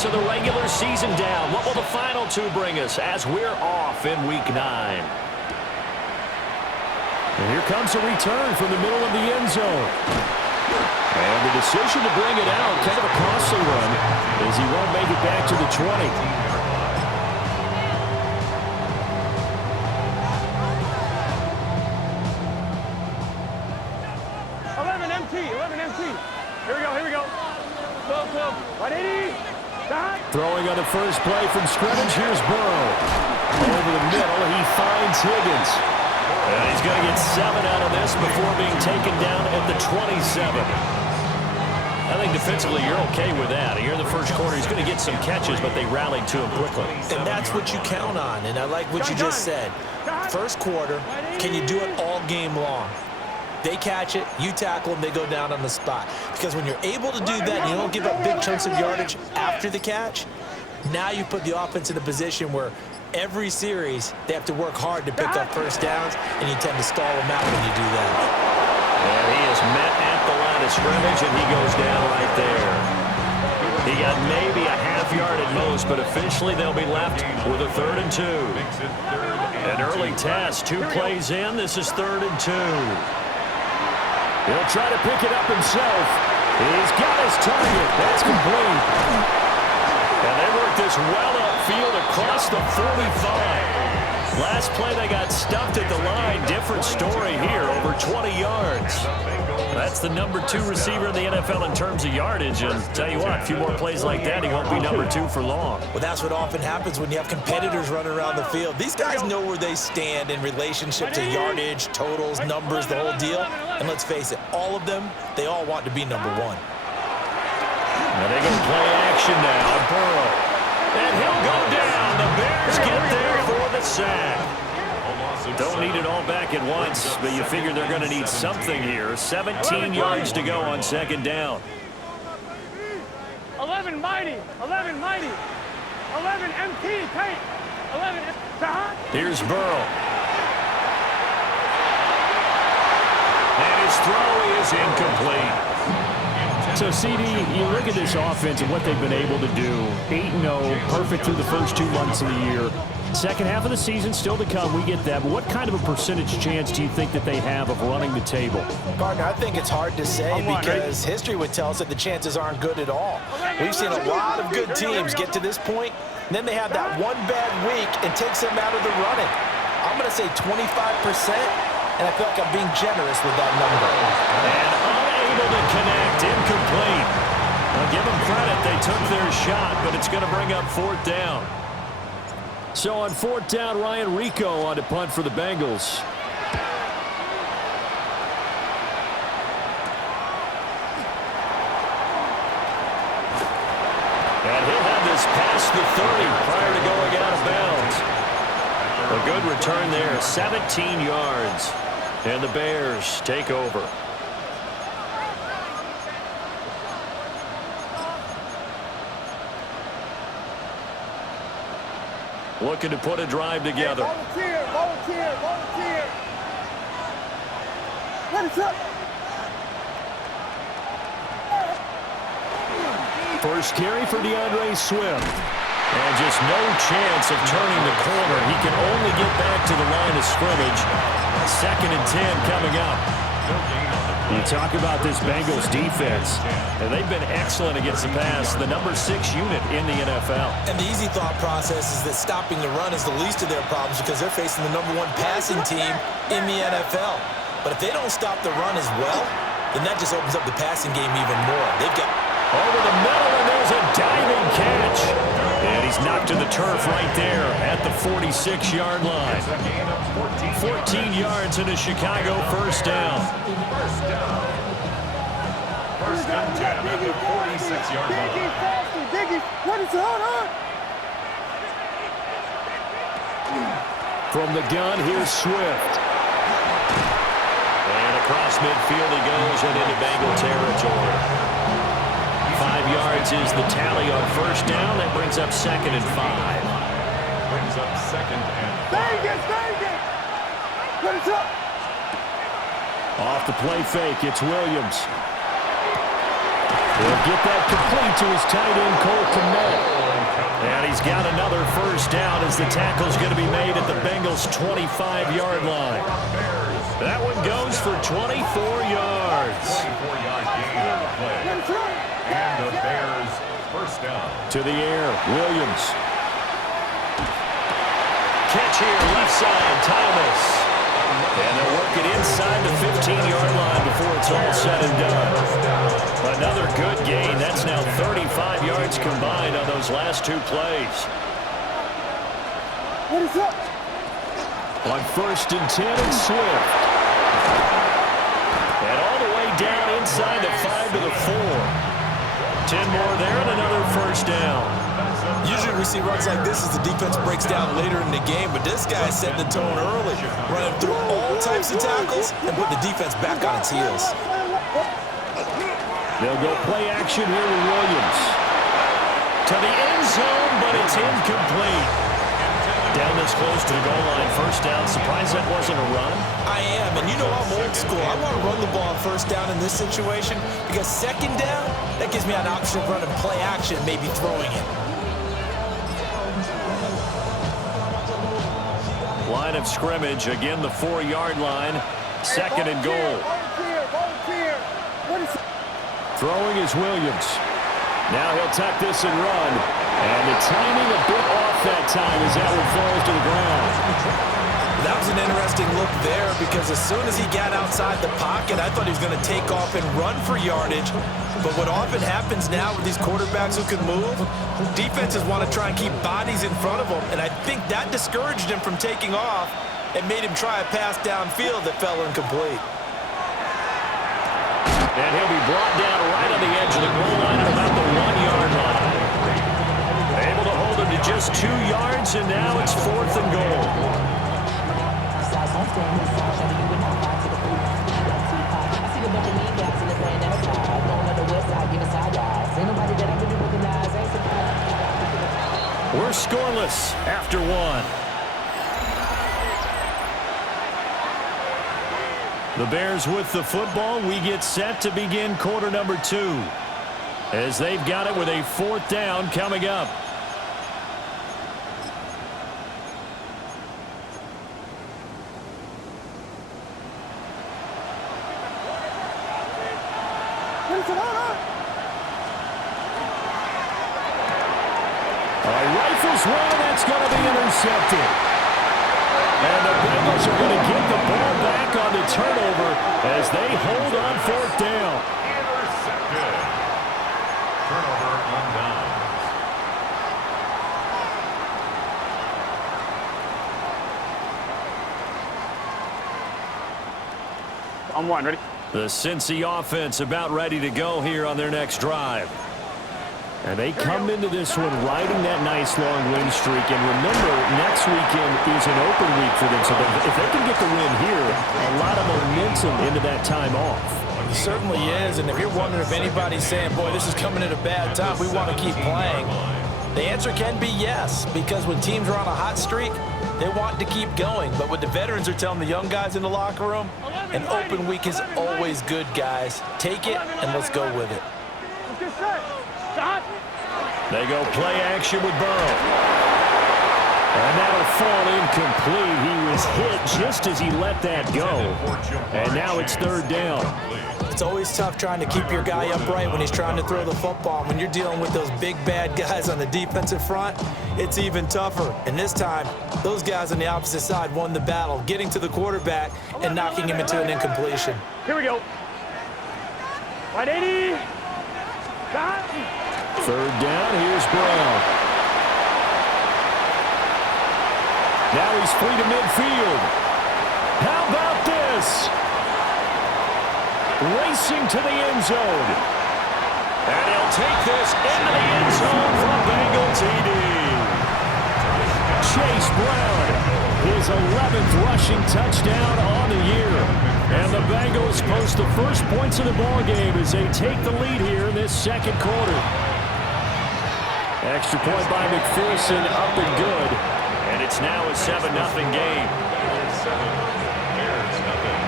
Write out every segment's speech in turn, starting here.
weeks of the regular season down. What will the final two bring us as we're off in Week 9? And here comes a return from the middle of the end zone. And the decision to bring it out, kind of a costly one, as he won't make it back to the 20. 11 MT. Here we go. 12. 180. Throwing on the first play from scrimmage. Here's Burrow. Over the middle, he finds Higgins. And he's going to get 7 out of this before being taken down at the 27. I think defensively you're okay with that. Here in the first quarter, he's going to get some catches, but they rallied to him quickly. And that's what you count on, and I like what you just said. First quarter, can you do it all game long? They catch it, you tackle them, they go down on the spot. Because when you're able to do that and you don't give up big chunks of yardage after the catch, now you put the offense in a position where every series they have to work hard to pick up first downs, and you tend to stall them out when you do that. And he is met at the line of scrimmage, and he goes down right there. He got maybe a half yard at most, but officially they'll be left with a 3rd and 2. An early test, 2 plays in. This is 3rd and 2. He'll try to pick it up himself. He's got his target. That's complete. And they work this well upfield across the 45. Last play they got stuffed at the line. Different story here, over 20 yards. That's the number 2 receiver in the NFL in terms of yardage. And tell you what, a few more plays like that, he won't be number 2 for long. Well, that's what often happens when you have competitors running around the field. These guys know where they stand in relationship to yardage, totals, numbers, the whole deal. And let's face it, all of them, they all want to be number 1. Now they go play action now. Burrow. And he'll go down. The Bears get there for the sack. Don't need it all back at once, but you figure they're going to need something here. 17 yards to go on 2nd down. 11 mighty. 11 MT tight. 11. Here's Burrow. And his throw is incomplete. So, CD, you look at this offense and what they've been able to do. 8-0, perfect through the first 2 months of the year. Second half of the season still to come. We get that. But what kind of a percentage chance do you think that they have of running the table? Gardner, I think it's hard to say because history would tell us that the chances aren't good at all. We've seen a lot of good teams get to this point, and then they have that one bad week and takes them out of the running. I'm going to say 25%, and I feel like I'm being generous with that number. And unable to connect, incomplete. I'll give them credit. They took their shot, but it's going to bring up 4th down. So on 4th down, Ryan Rico on to punt for the Bengals. And he'll have this past the 30 prior to going out of bounds. A good return there, 17 yards. And the Bears take over. Looking to put a drive together. Volunteer. What is up? First carry for DeAndre Swift. And just no chance of turning the corner. He can only get back to the line of scrimmage. 2nd and 10 coming up. You talk about this Bengals defense. And they've been excellent against the pass, the number 6 unit in the NFL. And the easy thought process is that stopping the run is the least of their problems because they're facing the number 1 passing team in the NFL. But if they don't stop the run as well, then that just opens up the passing game even more. They've got over the middle, and there's a diving catch. And he's knocked to the turf right there at the 46-yard line. 14 yards in a Chicago 1st down. First and 10 at the 46-yard line. Diggy, what is on? From the gun, here's Swift. And across midfield he goes and into Bengal territory. 5 yards is the tally on 1st down. That brings up 2nd and 5. Brings up 2nd and 5. Vegas! What is up? Off the play fake, it's Williams. He'll get that complete to his tight end, Cole Kmet. And he's got another first down as the tackle's going to be made at the Bengals' 25-yard line. That one goes for 24 yards. 24-yard gain on the play. And the Bears first down. To the air, Williams. Catch here, left side, Thomas. And they'll work it inside the 15-yard line before it's all said and done. Another good gain. That's now 35 yards combined on those last two plays. What is up? On 1st and 10, and Swift. And all the way down inside the 5 to the 4. 10 more there and another first down. Usually we see runs like this as the defense breaks down later in the game, but this guy set the tone early, running through all types of tackles and put the defense back on its heels. They'll go play action here with Williams. To the end zone, but it's incomplete. Down this close to the goal line, first down. Surprised that wasn't a run? I am, and you know I'm old school. I want to run the ball on first down in this situation because second down, that gives me an option of running play action, maybe throwing it. Line of scrimmage, again the 4-yard line. Second and goal. Volunteer. What is it? Throwing is Williams. Now he'll tuck this and run. And the timing a bit off that time as that one falls to the ground. That was an interesting look there because as soon as he got outside the pocket, I thought he was going to take off and run for yardage. But what often happens now with these quarterbacks who can move, defenses want to try and keep bodies in front of them. And I think that discouraged him from taking off and made him try a pass downfield that fell incomplete. And he'll be brought down right on the edge of the goal line at about the 1-yard line. Able to hold him to just 2 yards, and now it's 4th and goal. We're scoreless after 1. The Bears with the football. We get set to begin quarter number 2 as they've got it with a 4th down coming up. Rifles one, that's going to be intercepted. And the Bengals are going to get the ball back on the turnover as they hold on 4th down. Intercepted. Turnover on downs. On 1, ready? The Cincy offense about ready to go here on their next drive. And they come into this one riding that nice long win streak. And remember, next weekend is an open week for them. So if they can get the win here, a lot of momentum into that time off. It certainly is, and if you're wondering if anybody's saying, boy, this is coming at a bad time, we want to keep playing, the answer can be yes, because when teams are on a hot streak, they want to keep going. But what the veterans are telling the young guys in the locker room, an open week is always good, guys. Take it, and let's go with it. They go play action with Burrow. And that'll fall incomplete. He was hit just as he let that go. And now it's 3rd down. It's always tough trying to keep your guy upright when he's trying to throw the football. When you're dealing with those big, bad guys on the defensive front, it's even tougher. And this time, those guys on the opposite side won the battle, getting to the quarterback and knocking him into an incompletion. Here we go. 180. 3rd down, here's Brown. Now he's free to midfield. How about this? Racing to the end zone. And he'll take this into the end zone for Bengal TD. Chase Brown, his 11th rushing touchdown on the year. And the Bengals post the first points of the ball game as they take the lead here in this 2nd quarter. Extra point by McPherson, up and good. And it's now a 7-0 game. 7, Bears nothing.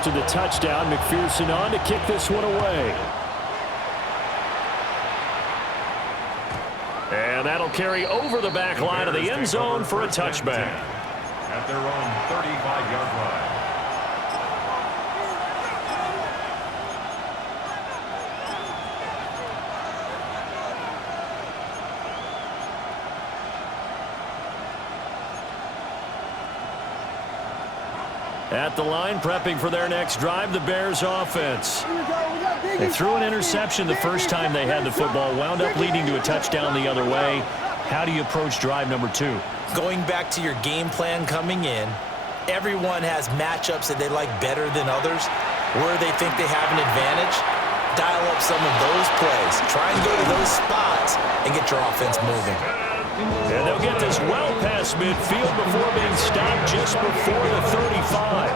after the touchdown. McPherson on to kick this one away. And that'll carry over the back line of the end zone for a touchback. At their own 35-yard line. At the line, prepping for their next drive, the Bears offense. They threw an interception the first time they had the football, wound up leading to a touchdown the other way. How do you approach drive number 2? Going back to your game plan coming in, everyone has matchups that they like better than others. Where they think they have an advantage, dial up some of those plays. Try and go to those spots and get your offense moving. And they'll get this well past midfield before being stopped just before the 35.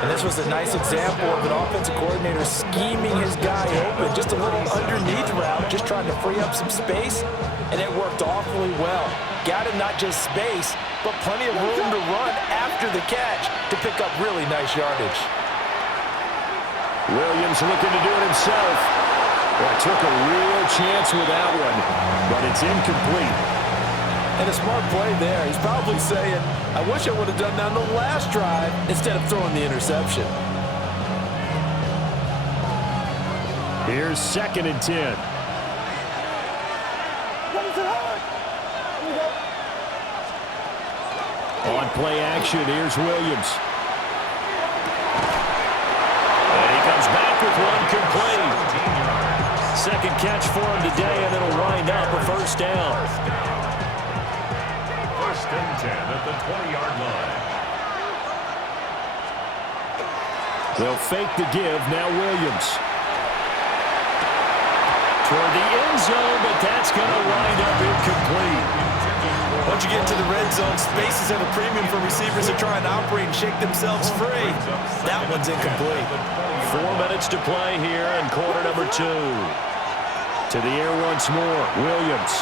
And this was a nice example of an offensive coordinator scheming his guy open. Just a little underneath route, just trying to free up some space, and it worked awfully well. Got him not just space, but plenty of room to run after the catch to pick up really nice yardage. Williams looking to do it himself. Well, took a real chance with that one, but it's incomplete. And a smart play there. He's probably saying, I wish I would have done that on the last drive instead of throwing the interception. Here's 2nd and 10. On play action, here's Williams. And he comes back with one complete. Second catch for him today, and it'll wind up a first down. 1st and 10 at the 20-yard line. They'll fake the give, now Williams. Toward the end zone, but that's going to wind up incomplete. Once you get into the red zone, space is at a premium for receivers that try and operate and shake themselves free. That one's incomplete. 4 minutes to play here in quarter number 2. To the air once more, Williams.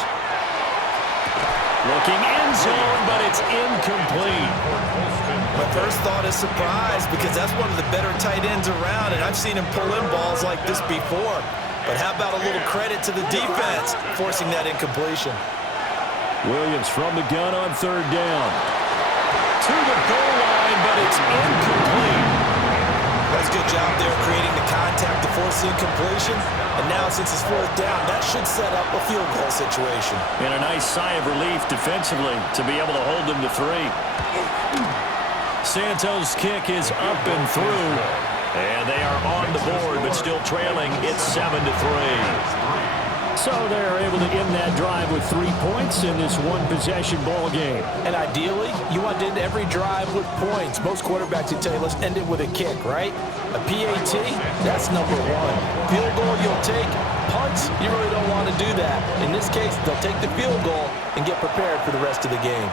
Looking end zone, but it's incomplete. My first thought is surprise because that's one of the better tight ends around, and I've seen him pull in balls like this before. But how about a little credit to the defense forcing that incompletion? Williams from the gun on 3rd down. To the goal line, but it's incomplete. That's a good job there creating the contact to force the incompletion. And now since it's 4th down, that should set up a field goal situation. And a nice sigh of relief defensively to be able to hold them to 3. Santos' kick is up and through. And they are on the board, but still trailing. It's 7-3. So they're able to end that drive with 3 points in this one-possession ball game. And ideally, you want to end every drive with points. Most quarterbacks would tell you, let's end it with a kick, right? A PAT, that's number 1. Field goal you'll take. Punts, you really don't want to do that. In this case, they'll take the field goal and get prepared for the rest of the game.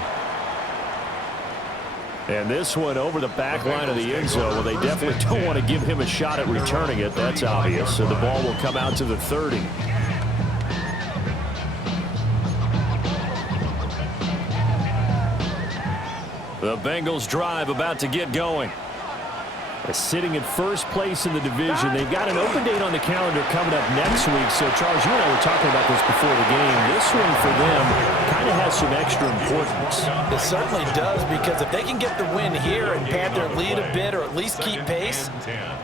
And this one over the back line of the end zone. Well, they definitely don't want to give him a shot at returning it. That's obvious. So the ball will come out to the 30. The Bengals drive about to get going. They're sitting in first place in the division. They've got an open date on the calendar coming up next week. So, Charles, you and I were talking about this before the game. This one for them kind of has some extra importance. It certainly does, because if they can get the win here and pad their lead a bit or at least keep pace,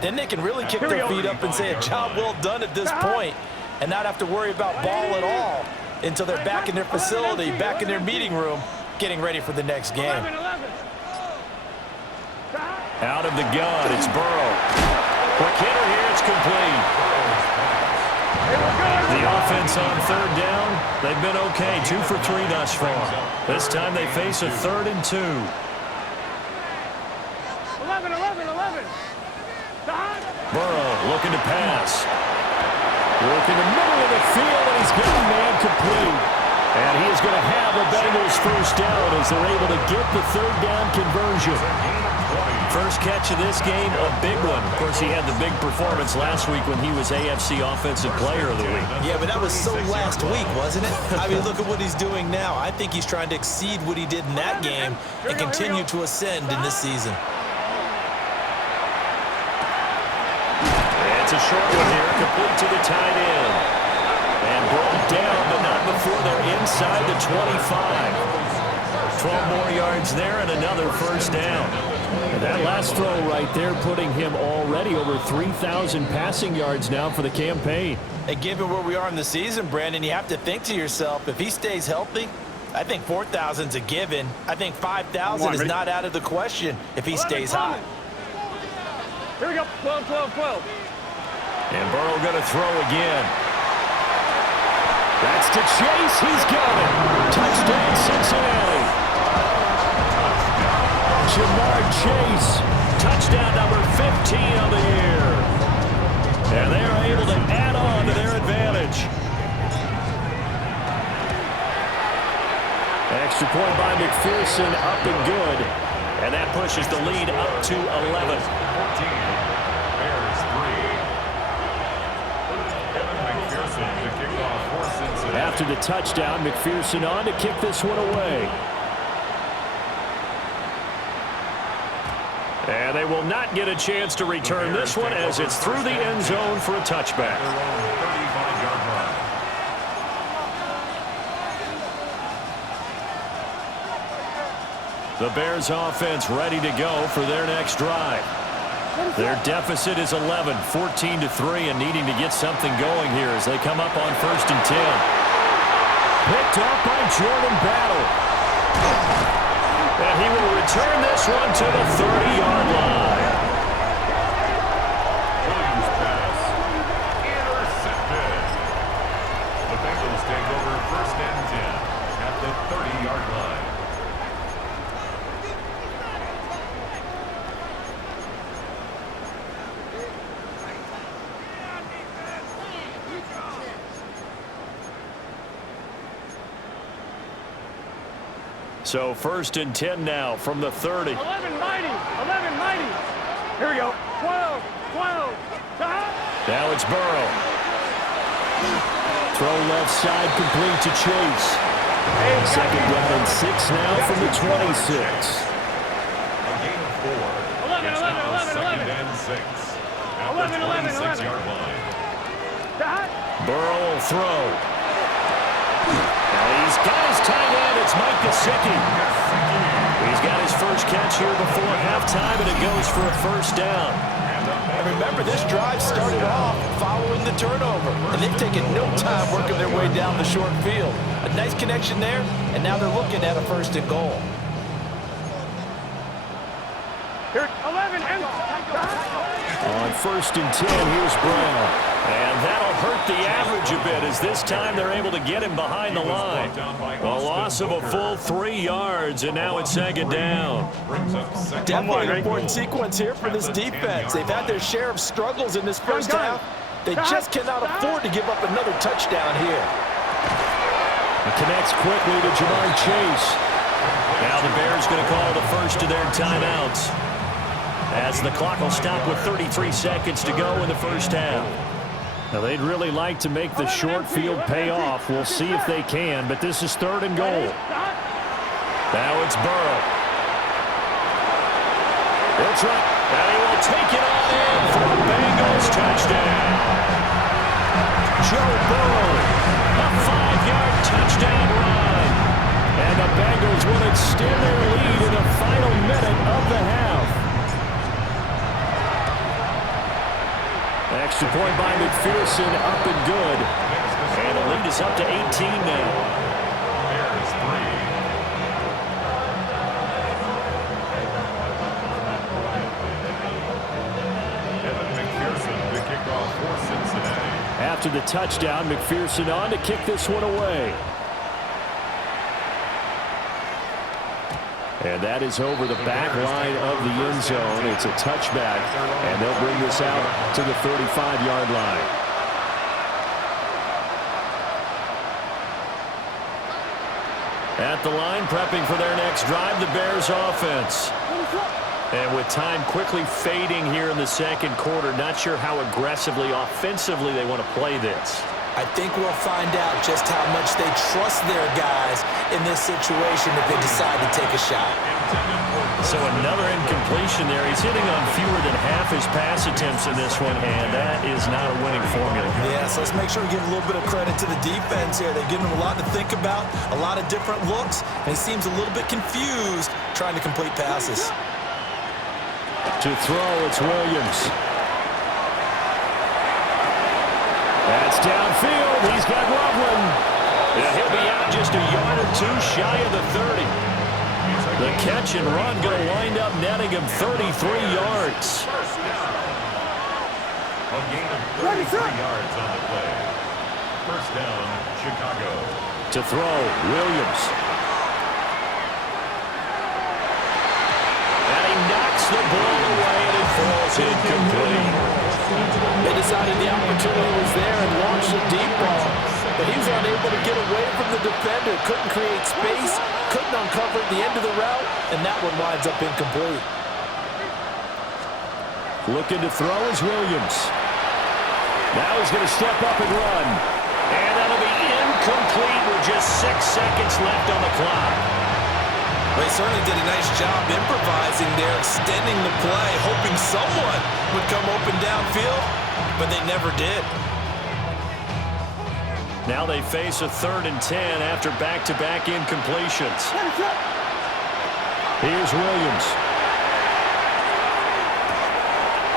then they can really kick their feet up and say a job well done at this point and not have to worry about ball at all until they're back in their facility, back in their meeting room, getting ready for the next game. Out of the gun, it's Burrow. Quick hitter here, it's complete. The offense on 3rd down, they've been okay, 2 for 3 thus far. This time they face a 3rd and 2. 11. Burrow looking to pass. Working the middle of the field, and he's got a man complete. And he is going to have a Bengals first down as they're able to get the 3rd down conversion. First catch of this game, a big one. Of course, he had the big performance last week when he was AFC Offensive Player of the Week. Yeah, but that was so last week, wasn't it? I mean, look at what he's doing now. I think he's trying to exceed what he did in that game and continue to ascend in this season. It's a short one here, complete to the tight end. And brought down, but not before they're inside the 25. 12 more yards there and another first down. And that last throw right there putting him already over 3,000 passing yards now for the campaign. And given where we are in the season, Brandon, you have to think to yourself, if he stays healthy, I think 4,000's a given. I think 5,000 is not out of the question if he stays hot. Here we go. 12, 12, 12. And Burrow going to throw again. That's to Chase. He's got it. Touchdown, Cincinnati. Jamar Chase. Touchdown number 15 of the year. And they are able to add on to their advantage. Extra point by McPherson, up and good. And that pushes the lead up to 11. 14. Bears 3. Evan McPherson to kick off for Cincinnati. After the touchdown, McPherson on to kick this one away. And they will not get a chance to return this one as it's through the end zone for a touchback. Their own 35-yard line. The Bears offense ready to go for their next drive. Their deficit is 11, 14-3, and needing to get something going here as they come up on 1st and 10. Picked up by Jordan Battle. And he will return this one to the 30-yard line. Williams pass. Intercepted. The Bengals take over 1st and 10 at the 30-yard line. So 1st and 10 now from the 30. 11 mighty. 11 mighty. Here we go. 12, 12. Now it's Burrow. Throw left side complete to Chase. Second down and 6 now from the 26. A gain of 4. 11, It's 11, now 11, 2nd 11. and 6 at 11, the 11, 26-yard line. Burrow will throw. Now he's got his tight end. It's Mike Gesicki. He's got his first catch here before halftime, and it goes for a first down. And remember, this drive started off following the turnover, and they've taken no time working their way down the short field. A nice connection there, and now they're looking at a 1st and goal. Here, 11 and On 1st and 10, here's Brown. And that'll hurt the average a bit as this time they're able to get him behind the line. A loss of a full 3 yards, and now it's 2nd down. Definitely an important sequence here for this defense. They've had their share of struggles in this first half. They just cannot afford to give up another touchdown here. It connects quickly to Jamar Chase. Now the Bears going to call the first of their timeouts, as the clock will stop with 33 seconds to go in the first half. Now, they'd really like to make the short field pay off. We'll see if they can, but this is 3rd and goal. Now it's Burrow. He'll try, and he will take it on in for a Bengals touchdown. Joe Burrow, a 5-yard touchdown run. And the Bengals will extend their lead in the final minute of the half. Extra point by McPherson, up and good. And the lead is up to 18 now. Bears 3. Evan McPherson to kick off for Cincinnati. After the touchdown, McPherson on to kick this one away. And that is over the back line of the end zone. It's a touchback, and they'll bring this out to the 35-yard line. At the line, prepping for their next drive, the Bears offense. And with time quickly fading here in the 2nd quarter, not sure how aggressively, offensively they want to play this. I think we'll find out just how much they trust their guys in this situation if they decide to take a shot. So another incompletion there. He's hitting on fewer than half his pass attempts in this one, and that is not a winning formula. Yeah, so let's make sure we give a little bit of credit to the defense here. They've given him a lot to think about, a lot of different looks, and he seems a little bit confused trying to complete passes. To throw, it's Williams. That's downfield. He's got Loveland. Yeah, he'll be out just a yard or two shy of the 30. The catch and run going to wind up netting him 33 yards. A gain of 33 yards on the play. First down, Chicago. To throw, Williams. And he knocks the ball away and it falls incomplete. They decided the opportunity was there and launched a deep ball, but he was unable to get away from the defender, couldn't create space, couldn't uncover at the end of the route, and that one winds up incomplete. Looking to throw is Williams. Now he's going to step up and run. And that'll be incomplete with just 6 seconds left on the clock. They certainly did a nice job improvising there, extending the play, hoping someone would come open downfield, but they never did. Now they face a 3rd and 10 after back-to-back incompletions. Here's Williams.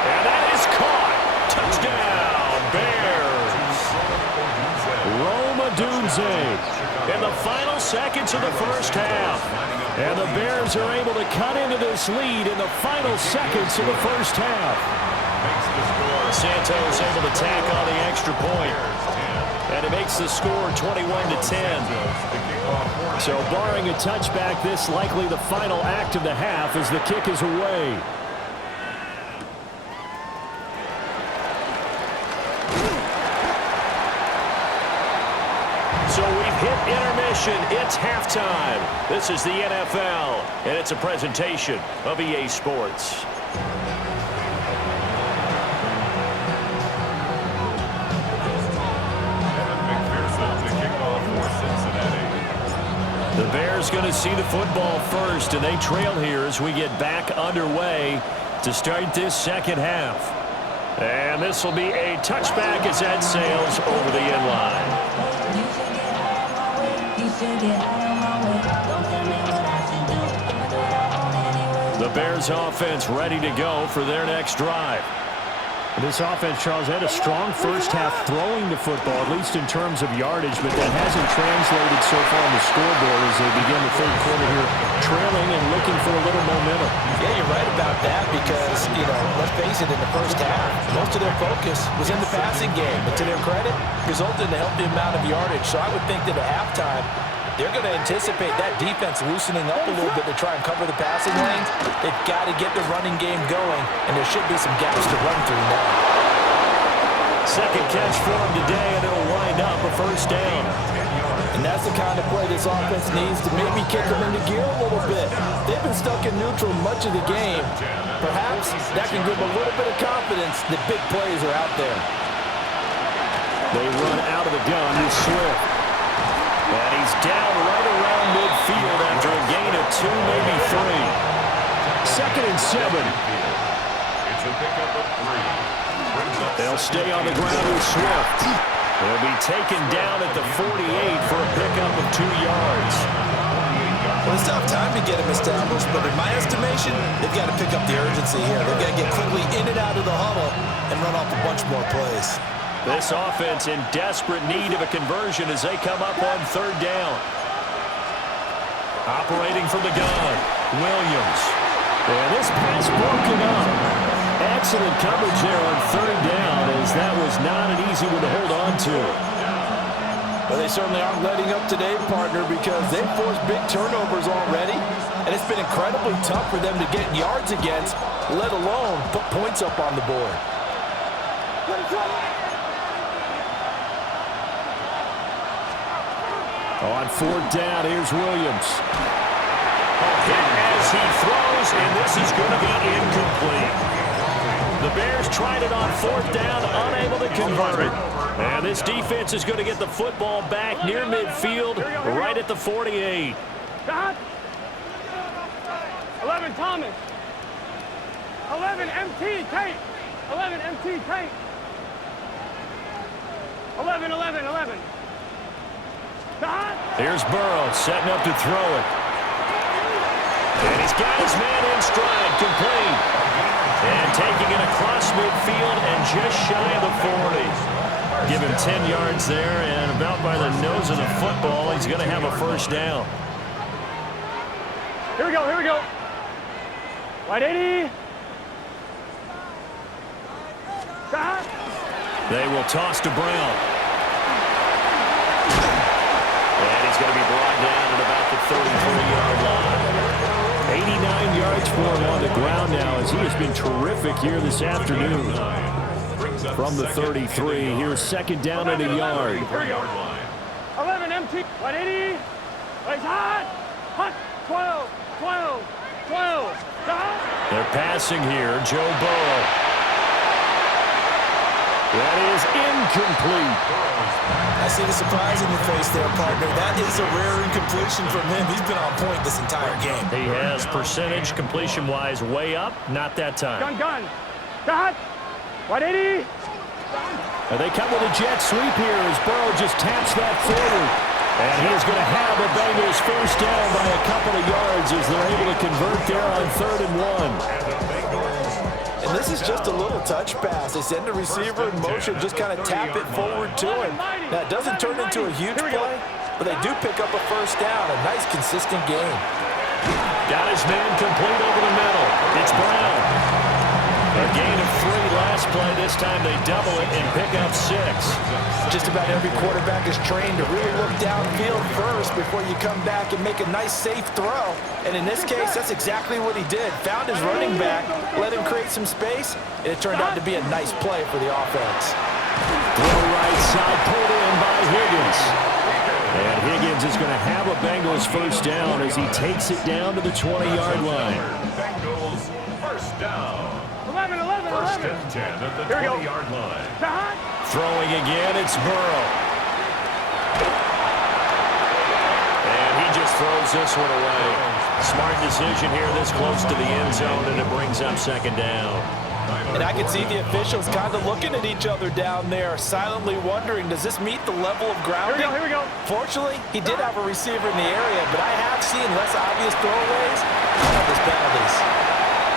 And that is caught. Touchdown, Bears. Roma Dunze In the final seconds of the first half. And the Bears are able to cut into this lead in the final seconds of the first half. Santos able to tack on the extra point. And it makes the score 21-10. So barring a touchback, this likely the final act of the half as the kick is away. So we've hit intermission. It's halftime. This is the NFL, and it's a presentation of EA Sports. The Bears going to see the football first, and they trail here as we get back underway to start this second half. And this will be a touchback as that sails over the end line. The Bears offense ready to go for their next drive. This offense, Charles, had a strong first half throwing the football, at least in terms of yardage, but that hasn't translated so far on the scoreboard as they begin the third quarter here, trailing and looking for a little momentum. Yeah, you're right about that because, let's face it, in the first half, most of their focus was in the passing game, but to their credit, resulted in a healthy amount of yardage. So I would think that at halftime, they're going to anticipate that defense loosening up a little bit to try and cover the passing lanes. They've got to get the running game going, and there should be some gaps to run through now. Second catch for him today, and it'll wind up a first down. And that's the kind of play this offense needs to maybe kick them into gear a little bit. They've been stuck in neutral much of the game. Perhaps that can give them a little bit of confidence that big plays are out there. They run out of the gun with Swift. And he's down right around midfield after a gain of 2, maybe 3. 2nd and 7. It's a pickup of 3. They'll stay on the ground with Swift. They'll be taken down at the 48 for a pickup of 2 yards. Well, it's tough time to get him established, but in my estimation, they've got to pick up the urgency here. They've got to get quickly in and out of the huddle and run off a bunch more plays. This offense in desperate need of a conversion as they come up on 3rd down. Operating from the gun, Williams. And this pass broken up. Excellent coverage there on 3rd down as that was not an easy one to hold on to. Well, they certainly aren't letting up today, partner, because they've forced big turnovers already, and it's been incredibly tough for them to get yards against, let alone put points up on the board. On 4th down, here's Williams. Hit as he throws, and this is going to be incomplete. The Bears tried it on 4th down, unable to convert it. And this defense is going to get the football back near midfield, right at the 48. 11, Thomas. 11, MT, Tate. 11, MT, Tate. 11. Here's Burrow setting up to throw it. And he's got his man in stride, complete. And taking it across midfield and just shy of the 40. Give him 10 yards there, and about by the nose of the football, he's going to have a first down. Here we go. Wide 80. They will toss to Brown. And he's going to be brought down at about the 33-yard line. 89 yards for him on the ground now, as he has been terrific here this afternoon. From the 33, here's second down and a yard. Here we go. 11, MT. 180. He's hot. 12. They're passing here. Joe Burrow. That is incomplete. I see the surprise in your face there, partner. That is a rare incompletion from him. He's been on point this entire game. He has percentage completion-wise way up. Not that time. Gun. 180. And they come with a jet sweep here as Burrow just taps that forward. And he is going to have a Bengals first down by a couple of yards as they're able to convert there on 3rd and 1. And this is just a little touch pass. They send the receiver in motion, just kind of tap it forward to him. Now, it doesn't turn into a huge play, but they do pick up a first down. A nice, consistent game. Got his man complete over the middle. It's Brown. A gain of 3 last play. This time they double it and pick up 6. Just about every quarterback is trained to really look downfield first before you come back and make a nice, safe throw. And in this case, that's exactly what he did. Found his running back, let him create some space, and it turned out to be a nice play for the offense. Throw right side, pulled in by Higgins. And Higgins is going to have a Bengals first down as he takes it down to the 20-yard line. Bengals first down. 11. First and 10 at the 20-yard line. Throwing again, it's Burrow. And he just throws this one away. Smart decision here this close to the end zone, and it brings up second down. And I can see the officials kind of looking at each other down there, silently wondering, does this meet the level of grounding? Here we go. Fortunately, he did have a receiver in the area, but I have seen less obvious throwaways and others penalties.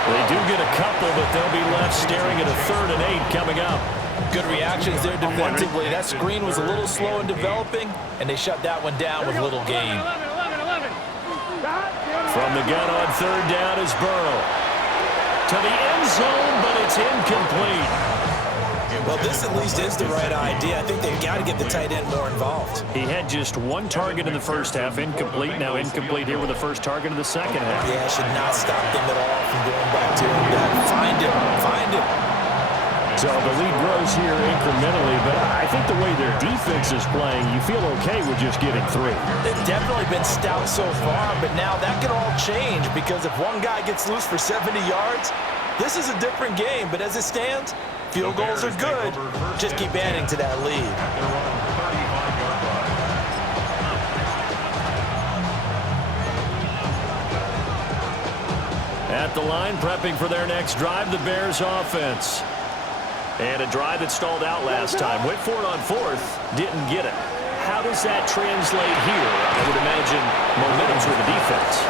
They do get a couple, but they'll be left staring at a 3rd and 8 coming up. Good reactions there defensively. That screen was a little slow in developing, and they shut that one down with little gain. 11. From the gun on 3rd down is Burrow. To the end zone, but it's incomplete. Well, this at least is the right idea. I think they've got to get the tight end more involved. He had just 1 target in the first half, incomplete. Now incomplete here with the first target of the second half. Yeah, should not stop them at all from going back to him. Find him. So the lead grows here incrementally, but I think the way their defense is playing, you feel okay with just getting 3. They've definitely been stout so far, but now that could all change because if one guy gets loose for 70 yards, this is a different game. But as it stands, field goals are good. Just keep adding to that lead. At the line, prepping for their next drive, the Bears offense. And a drive that stalled out last time. Went for it on 4th, didn't get it. How does that translate here? I would imagine momentum's with the defense.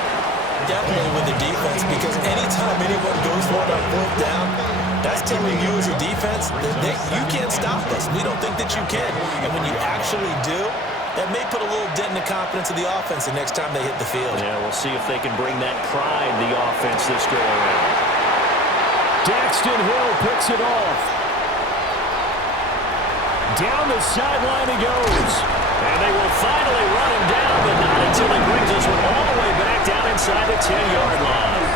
Definitely with the defense, because anytime anyone goes for it on 4th down, that's telling you as a defense that you can't stop us. We don't think that you can. And when you actually do, that may put a little dent in the confidence of the offense the next time they hit the field. Yeah, we'll see if they can bring that pride the offense this go around. Daxton Hill picks it off. Down the sideline he goes. And they will finally run him down, but not until he brings us all the way back down inside the 10-yard line.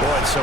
Boy, so